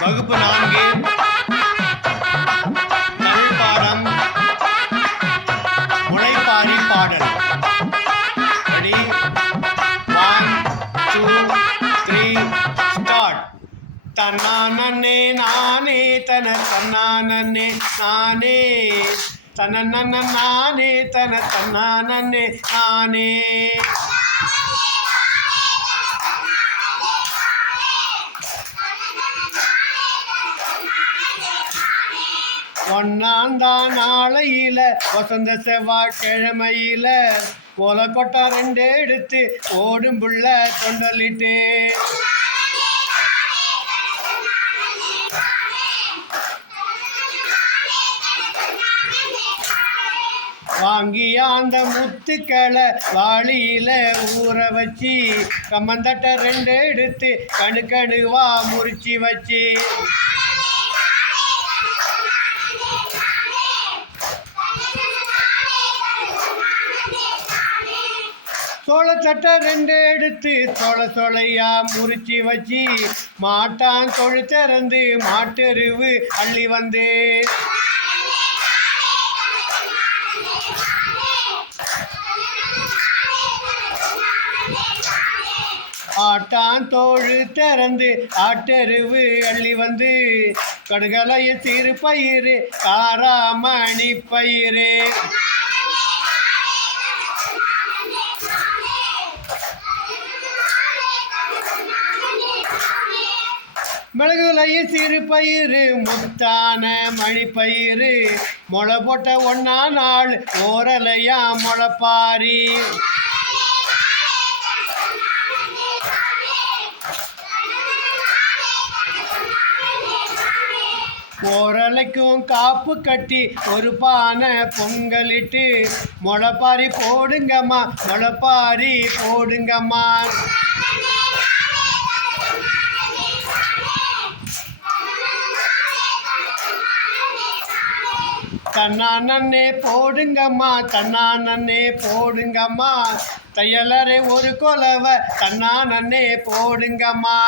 வகுப்பு 4 தமிழ் பாடம் முளைப்பாரி பாடல். ரெடி? 1 2 3 ஸ்டார்ட். தன்னானே நானே தன தன்னானே நானே தனனன நானே தன தன்னானே நானே. ஒன்னாந்தான் நாளையில வசந்த செவ்வாய்க்கிழமையில கோல கொட்டை 2 எடுத்து ஓடும் புள்ள தொண்டலிட்டு வாங்கிய அந்த முத்துக்களை வாளியில ஊற வச்சு கம்மந்தட்டை 2 எடுத்து கணுவா முறிச்சி வச்சு சோளச்சட்டை 2 எடுத்து சொலையா முறிச்சி வச்சு மாட்டான் தொழு திறந்து மாட்டெருவு அள்ளி வந்து ஆட்டான் தோழு திறந்து ஆட்டெருவு அள்ளி வந்து கடுகலைய சிறு பயிறு காராமணி பயிறு மிளகுலைய சிறு பயிறு முத்தான மணிப்பயிறு முளை போட்ட 1ஆம் நாள் ஓரலையா முளைப்பாரி ஓரலைக்கும் காப்பு கட்டி ஒரு பானை பொங்கலிட்டு முளைப்பாரி போடுங்கம்மா முளைப்பாரி போடுங்கம்மா. தன்னானே போடுங்கம்மா தன்னானே போடுங்கம்மா தையலரை ஒரு கொலவை தன்னானே போடுங்கம்மா.